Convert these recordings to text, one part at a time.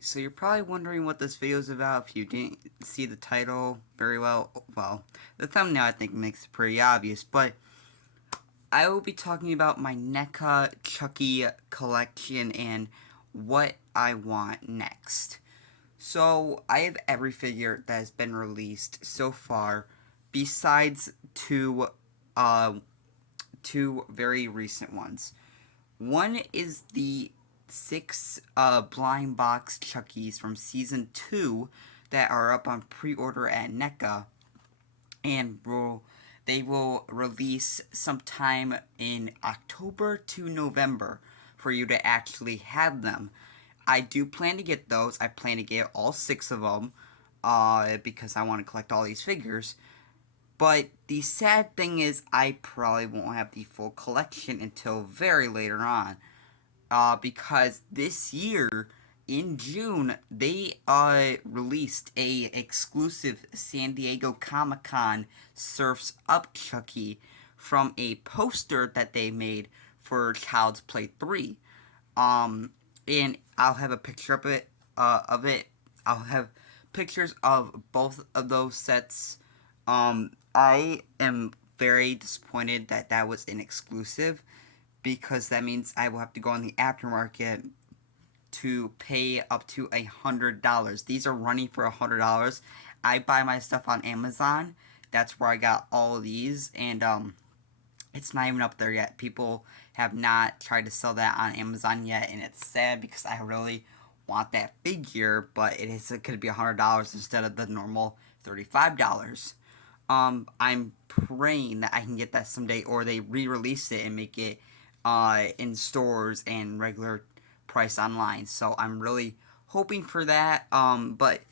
Alright, so you're probably wondering what this video is about if you didn't see the title very well. Well, the thumbnail I think makes it pretty obvious, but I will be talking about my Neca Chucky collection and what I want next. So, I have every figure that has been released so far, besides uh, two very recent ones. One is the 6 blind box Chuckies from season 2 that are up on pre-order at NECA, and they will release sometime in October to November for you to actually have them. I do plan to get those. I plan to get all 6 of them because I want to collect all these figures. But the sad thing is I probably won't have the full collection until very later on. Because this year, in June, they released a exclusive San Diego Comic-Con Surfs Up Chucky from a poster that they made for Child's Play 3. And I'll have a picture of it. I'll have pictures of both of those sets. I am very disappointed that that was an exclusive, because that means I will have to go on the aftermarket to pay up to $100. These are running for $100. I buy my stuff on Amazon. That's where I got all of these, and it's not even up there yet. People have not tried to sell that on Amazon yet, and it's sad because I really want that figure, but it could be $100 instead of the normal $35. I'm praying that I can get that someday, or they re-release it and make it in stores and regular price online. So I'm really hoping for that. But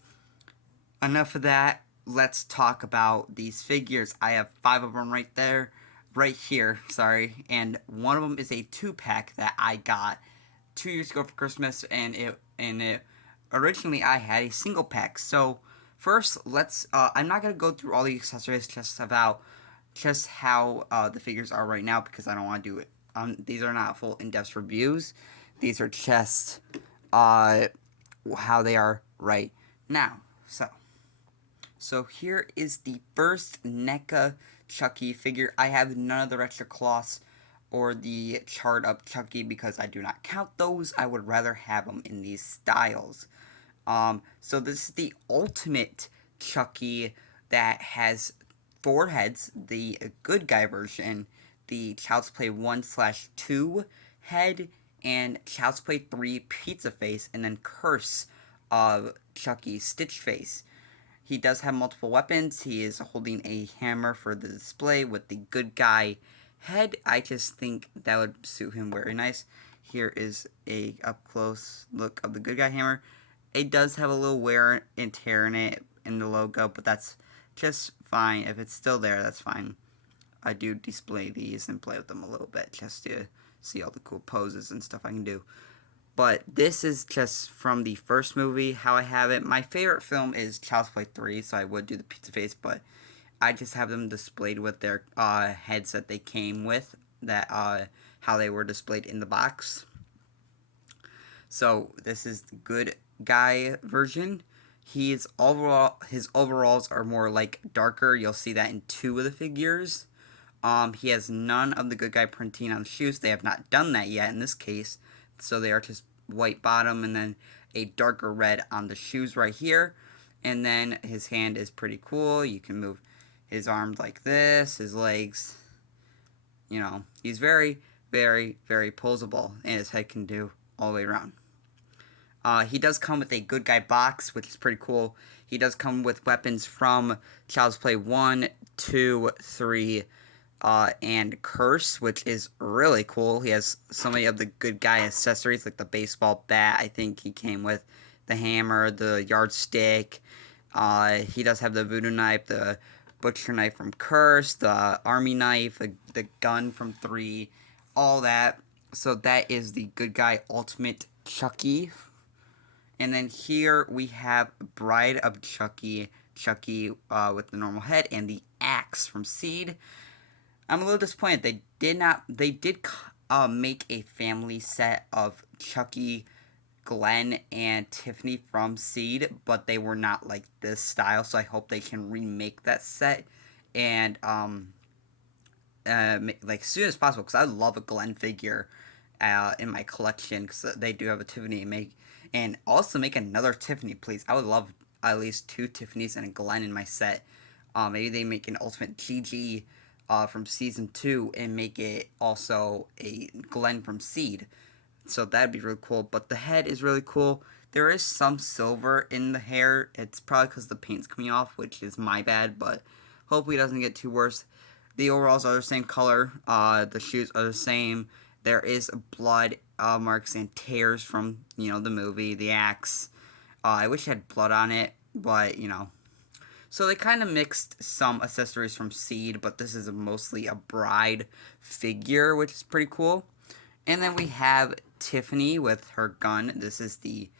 enough of that. Let's talk about these figures. I have 5 of them right here, sorry. And one of them is a 2-pack that I got 2 years ago for Christmas, and it originally I had a single pack. So first, I'm not going to go through all the accessories, just how the figures are right now, because I don't want to do it. These are not full in-depth reviews. These are just how they are right now. So here is the first Neca Chucky figure. I have none of the retro cloths or the charred up Chucky because I do not count those. I would rather have them in these styles. So this is the ultimate Chucky that has 4 heads, the good guy version, the Child's Play 1/2 head, and Child's Play 3 pizza face, and then Curse of Chucky Stitch face. He does have multiple weapons. He is holding a hammer for the display with the good guy head. I just think that would suit him very nice. Here is a up-close look of the good guy hammer. It does have a little wear and tear in it, in the logo, but that's just fine. If it's still there, that's fine. I do display these and play with them a little bit just to see all the cool poses and stuff I can do. But this is just from the first movie, how I have it. My favorite film is Child's Play 3, so I would do the pizza face, but I just have them displayed with their heads that they came with, that how they were displayed in the box. So this is the good guy version. His overalls are more like darker. You'll see that in 2 of the figures. He has none of the good guy printing on the shoes. They have not done that yet in this case. So they are just white bottom and then a darker red on the shoes right here. And then his hand is pretty cool. You can move his arms like this, his legs. You know, he's very, very, very posable. And his head can do all the way around. He does come with a good guy box, which is pretty cool. He does come with weapons from Child's Play 1, 2, 3, and Curse, which is really cool. He has so many of the good guy accessories, like the baseball bat. I think he came with the hammer, the yardstick. He does have the voodoo knife, the butcher knife from Curse, the army knife, the gun from 3, all that. So that is the good guy ultimate Chucky. And then here we have Bride of Chucky with the normal head, and the axe from Seed. I'm a little disappointed. They did make a family set of Chucky Glenn and Tiffany from Seed, but they were not like this style. So I hope they can remake that set and like as soon as possible, because I love a Glenn figure in my collection, because they do have a Tiffany make, and also make another Tiffany, please. I would love at least 2 Tiffany's and a Glenn in my set. Maybe they make an Ultimate GG from season 2 and make it also a Glenn from Seed. So that'd be really cool. But the head is really cool. There is some silver in the hair. It's probably because the paint's coming off, which is my bad, but hopefully it doesn't get too worse. The overalls are the same color. The shoes are the same. There is blood marks and tears from, the movie, the axe. I wish it had blood on it, but, So they kind of mixed some accessories from Seed, but this is mostly a bride figure, which is pretty cool. And then we have Tiffany with her gun. This is the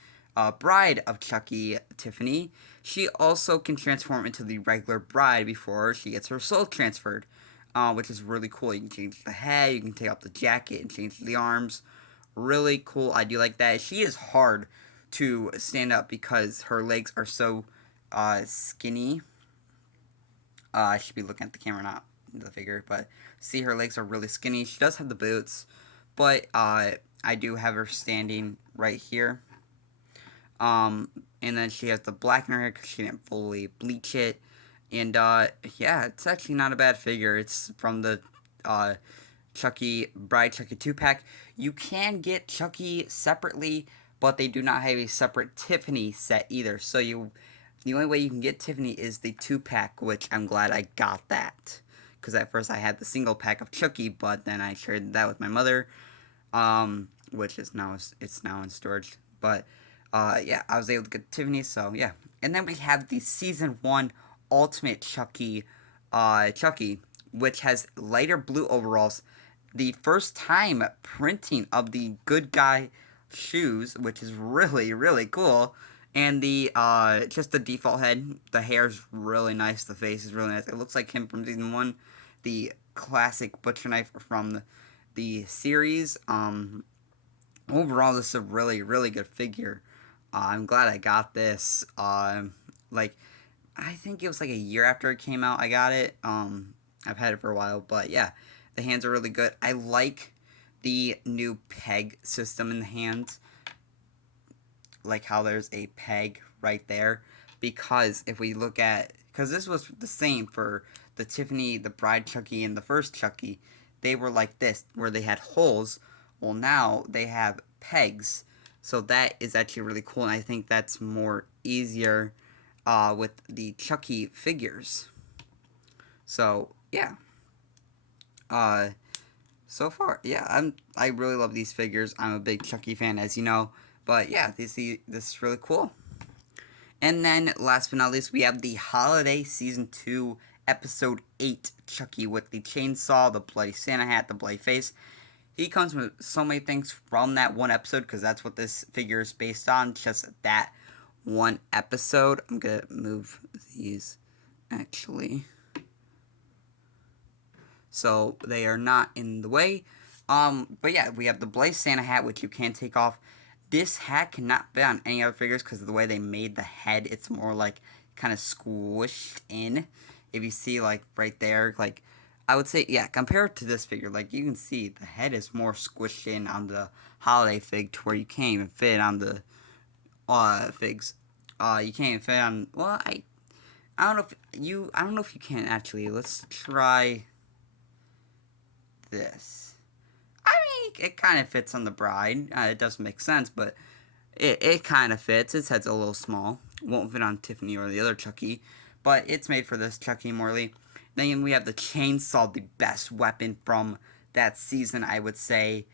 bride of Chucky, Tiffany. She also can transform into the regular bride before she gets her soul transferred, which is really cool. You can change the head, you can take off the jacket and change the arms. Really cool. I do like that. She is hard to stand up because her legs are so skinny. I should be looking at the camera, not the figure, but see, her legs are really skinny. She does have the boots, but I do have her standing right here. And then she has the black in her hair because she didn't fully bleach it. And yeah, it's actually not a bad figure. It's from the Chucky Bride Chucky 2-pack. You can get Chucky separately, but they do not have a separate Tiffany set either. So the only way you can get Tiffany is the 2-pack, which I'm glad I got that. Because at first I had the single pack of Chucky, but then I shared that with my mother, which is now in storage. But yeah, I was able to get Tiffany, so yeah. And then we have the Season 1 Ultimate Chucky, which has lighter blue overalls. The first time printing of the good guy shoes, which is really, really cool. And the just the default head, the hair's really nice, the face is really nice. It looks like him from season 1, the classic butcher knife from the series. Overall, this is a really, really good figure. I'm glad I got this. Like, I think it was like a year after it came out I got it. I've had it for a while, but yeah, the hands are really good. I like the new peg system in the hands. Like how there's a peg right there, because if we look at, because this was the same for the Tiffany, the Bride Chucky, and the first Chucky, they were like this, where they had holes. Well, now they have pegs, so that is actually really cool, and I think that's more easier with the Chucky figures. So yeah, so far, yeah, I really love these figures. I'm a big Chucky fan, as you know. But yeah, this is really cool. And then, last but not least, we have the Holiday Season 2, Episode 8 Chucky with the chainsaw, the bloody Santa hat, the bloody face. He comes with so many things from that one episode, because that's what this figure is based on, just that one episode. I'm going to move these, actually, so they are not in the way. But yeah, we have the bloody Santa hat, which you can take off. This hat cannot fit on any other figures because of the way they made the head. It's more like kind of squished in. If you see like right there, like I would say, yeah, compared to this figure, like you can see the head is more squished in on the holiday fig to where you can't even fit on the figs. You can't even fit on. Well, I don't know if you can actually. Let's try this. I mean, it kind of fits on the bride. It doesn't make sense, but it kind of fits. Its head's a little small. Won't fit on Tiffany or the other Chucky, but it's made for this Chucky Morley. Then we have the chainsaw, the best weapon from that season, I would say,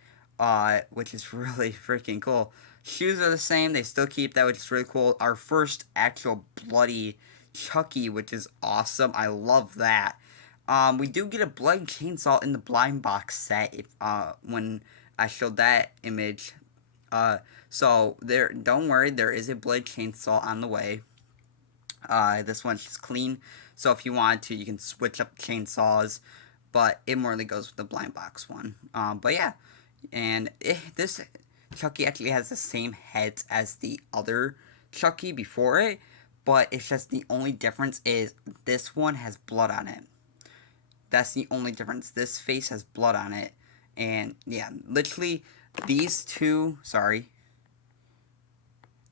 which is really freaking cool. Shoes are the same. They still keep that, which is really cool. Our first actual bloody Chucky, which is awesome. I love that. We do get a bloody chainsaw in the blind box set if when I showed that image. So there, don't worry, there is a bloody chainsaw on the way. This one's just clean. So if you want to, you can switch up chainsaws, but it more goes with the blind box one. But yeah, and this Chucky actually has the same heads as the other Chucky before it, but it's just the only difference is this one has blood on it. That's the only difference. This face has blood on it. And yeah, literally these two,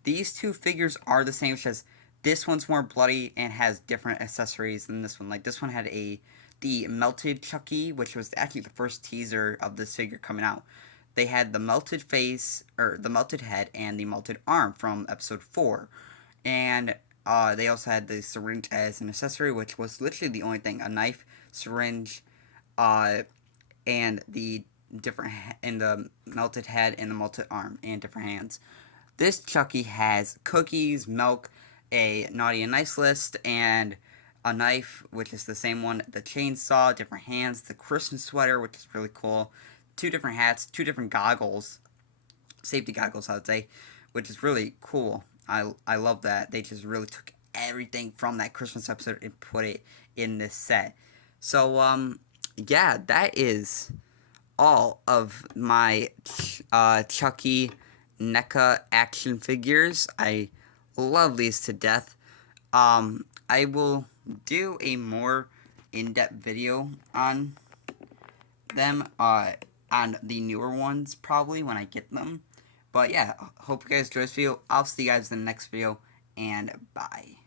these two figures are the same. It's just this one's more bloody and has different accessories than this one. Like this one had the melted Chucky, which was actually the first teaser of this figure coming out. They had the melted face, or the melted head, and the melted arm from episode 4. And they also had the syringe as an accessory, which was literally the only thing. A knife, syringe, and the different and the melted head and the melted arm and different hands. This Chucky has cookies, milk, a naughty and nice list, and a knife, which is the same one, the chainsaw, different hands, the Christmas sweater, which is really cool, 2 different hats, 2 different goggles, safety goggles, I would say, which is really cool. I love that. They just really took everything from that Christmas episode and put it in this set. So, yeah, that is all of my Chucky NECA action figures. I love these to death. I will do a more in-depth video on them, on the newer ones, probably, when I get them. But yeah, hope you guys enjoy this video. I'll see you guys in the next video, and bye.